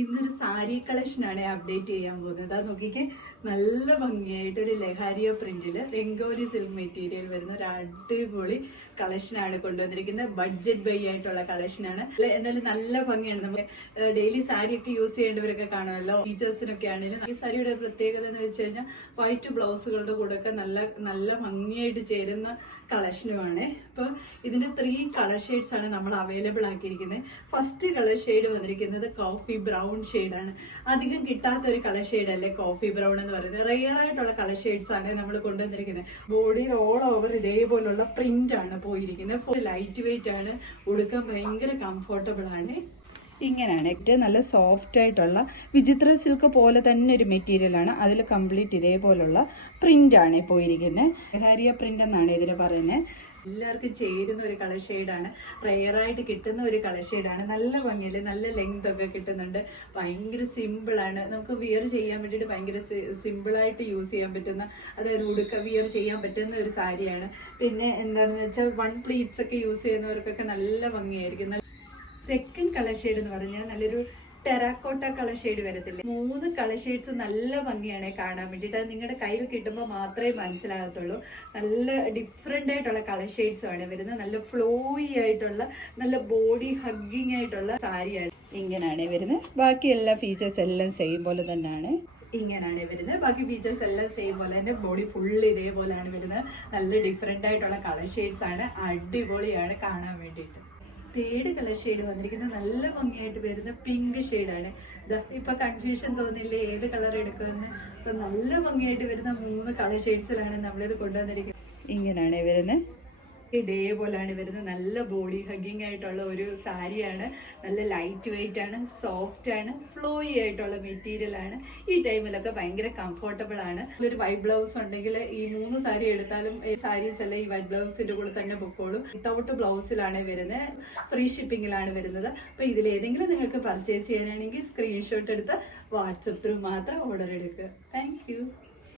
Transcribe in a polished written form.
ഇന്നൊരു സാരി കളക്ഷനാണ് അപ്ഡേറ്റ് ചെയ്യാൻ പോകുന്നത്. അത് നോക്കിക്കേ, നല്ല ഭംഗിയായിട്ട് ഒരു ലഹാരിയ പ്രിന്റിൽ രംഗോലി സിൽക്ക് മെറ്റീരിയൽ വരുന്ന ഒരു അടിപൊളി കളക്ഷനാണ് കൊണ്ടുവന്നിരിക്കുന്നത്. ബഡ്ജറ്റ് ബൈ ആയിട്ടുള്ള കളക്ഷനാണ്. എന്തായാലും നല്ല ഭംഗിയാണ്. നമുക്ക് ഡെയിലി സാരി ഒക്കെ യൂസ് ചെയ്യേണ്ടവരൊക്കെ കാണുമല്ലോ. ടീച്ചേഴ്സിനൊക്കെ ആണെങ്കിലും ഈ സാരിയുടെ പ്രത്യേകത എന്ന് വെച്ച് കഴിഞ്ഞാൽ വൈറ്റ് ബ്ലൗസുകളുടെ കൂടെ ഒക്കെ നല്ല ഭംഗിയായിട്ട് ചേരുന്ന കളക്ഷനുമാണ്. അപ്പോൾ ഇതിന്റെ 3 കളർ ഷെയ്ഡ്സ് ആണ് നമ്മൾ അവൈലബിൾ ആക്കിയിരിക്കുന്നത്. ഫസ്റ്റ് കളർ ഷെയ്ഡ് വന്നിരിക്കുന്നത് കോഫി ബ്രൗൺ ഷെയ്ഡാണ്. അധികം കിട്ടാത്ത ഒരു കളർ ഷെയ്ഡ് അല്ലേ കോഫി ബ്രൗൺ എന്ന് പറയുന്നത്. റെയർ ആയിട്ടുള്ള കളർ ഷെയ്ഡ്സ് ആണ് നമ്മൾ കൊണ്ടുവന്നിരിക്കുന്നത്. ബോഡിയിൽ ഓൾ ഓവർ ഇതേപോലുള്ള പ്രിന്റ് ആണ് പോയിരിക്കുന്നത്. ഫുൾ ലൈറ്റ് വെയിറ്റ് ആണ്, ഉടുക്കാൻ ഭയങ്കര കംഫർട്ടബിൾ ആണ്. ഇങ്ങനെയാണ് ഏറ്റവും നല്ല സോഫ്റ്റ് ആയിട്ടുള്ള വിചിത്ര സിൽക്ക് പോലെ തന്നെ ഒരു മെറ്റീരിയൽ ആണ്. അതിൽ കംപ്ലീറ്റ് ഇതേപോലുള്ള പ്രിന്റ് ആണ് പോയിരിക്കുന്നത്. ലഹാരിയ പ്രിന്റ് എന്നാണ് ഇതിന് പറയുന്നത്. എല്ലാവർക്കും ചേരുന്ന ഒരു കളർ ഷെയ്ഡാണ്. റെയറായിട്ട് കിട്ടുന്ന ഒരു കളർ ഷെയ്ഡാണ്. നല്ല ഭംഗിയിൽ നല്ല ലെങ്ത് ഒക്കെ കിട്ടുന്നുണ്ട്. ഭയങ്കര സിമ്പിളാണ്. നമുക്ക് വിയർ ചെയ്യാൻ വേണ്ടിയിട്ട് ഭയങ്കര സിമ്പിളായിട്ട് യൂസ് ചെയ്യാൻ പറ്റുന്ന, അതായത് വിയർ ചെയ്യാൻ പറ്റുന്ന ഒരു സാരിയാണ്. പിന്നെ എന്താണെന്ന് വെച്ചാൽ 1 പ്ലീറ്റ്സ് ഒക്കെ യൂസ് ചെയ്യുന്നവർക്കൊക്കെ നല്ല ഭംഗിയായിരിക്കും. സെക്കൻഡ് കളർ ഷെയ്ഡ് എന്ന് പറഞ്ഞാൽ നല്ലൊരു ടെറാക്കോട്ട കളർ ഷെയ്ഡ് വരത്തില്ലേ. 3 കളർ ഷെയ്ഡ്സ് നല്ല ഭംഗിയാണ് കാണാൻ വേണ്ടിയിട്ട്. അത് നിങ്ങളുടെ കയ്യിൽ കിട്ടുമ്പോൾ മാത്രമേ മനസ്സിലാകത്തുള്ളൂ. നല്ല ഡിഫറെൻ്റ് ആയിട്ടുള്ള കളർ ഷെയ്ഡ്സ് ആണ് വരുന്നത്. നല്ല ഫ്ലോയി ആയിട്ടുള്ള നല്ല ബോഡി ഹഗ്ഗിങ് ആയിട്ടുള്ള സാരിയാണ്. ഇങ്ങനെയാണ് വരുന്നത്. ബാക്കി എല്ലാ ഫീച്ചേഴ്സ് എല്ലാം സെയിം പോലെ തന്നെയാണ്. ഇങ്ങനെയാണ് വരുന്നത്. ബാക്കി ഫീച്ചേഴ്സ് എല്ലാം സെയിം പോലെ തന്നെ. ബോഡി ഫുള്ള് ഇതേപോലെയാണ് വരുന്നത്. നല്ല ഡിഫറെൻ്റ് ആയിട്ടുള്ള കളർ ഷെയ്ഡ്സ് ആണ്. അടിപൊളിയാണ് കാണാൻ വേണ്ടിയിട്ട്. തേർഡ് കളർ ഷെയ്ഡ് വന്നിരിക്കുന്നത് നല്ല ഭംഗിയായിട്ട് വരുന്ന പിങ്ക് ഷെയ്ഡാണ്. ഇപ്പൊ കൺഫ്യൂഷൻ തോന്നില്ലേ ഏത് കളർ എടുക്കുമെന്ന്. അപ്പൊ നല്ല ഭംഗിയായിട്ട് വരുന്ന 3 കളർ ഷെയ്ഡ്സിലാണ് നമ്മളിത് കൊണ്ടുവന്നിരിക്കുന്നത്. ഇങ്ങനെയാണ് വരുന്നത്. ഇതേപോലെയാണ് വരുന്നത്. നല്ല ബോഡി ഹഗ്ഗിങ് ആയിട്ടുള്ള ഒരു സാരിയാണ്. നല്ല ലൈറ്റ് വെയിറ്റ് ആണ്, സോഫ്റ്റ് ആണ്, ഫ്ലോയി ആയിട്ടുള്ള മെറ്റീരിയൽ ആണ്. ഈ ടൈമിലൊക്കെ ഭയങ്കര കംഫർട്ടബിൾ ആണ്. ഒരു വൈറ്റ് ബ്ലൗസ് ഉണ്ടെങ്കിൽ ഈ 3 സാരി എടുത്താലും സാരീസ് എല്ലാം ഈ വൈറ്റ് ബ്ലൗസിന്റെ കൂടെ തന്നെ പൊക്കോളും. വിത്തൗട്ട് ബ്ലൗസിലാണ് വരുന്നത്. ഫ്രീ ഷിപ്പിംഗിലാണ് വരുന്നത്. അപ്പൊ ഇതിലേതെങ്കിലും നിങ്ങൾക്ക് പർച്ചേസ് ചെയ്യാനാണെങ്കിൽ സ്ക്രീൻഷോട്ട് എടുത്ത് വാട്സപ്പ് ത്രൂ മാത്രം ഓർഡർ എടുക്കുക. Thank you.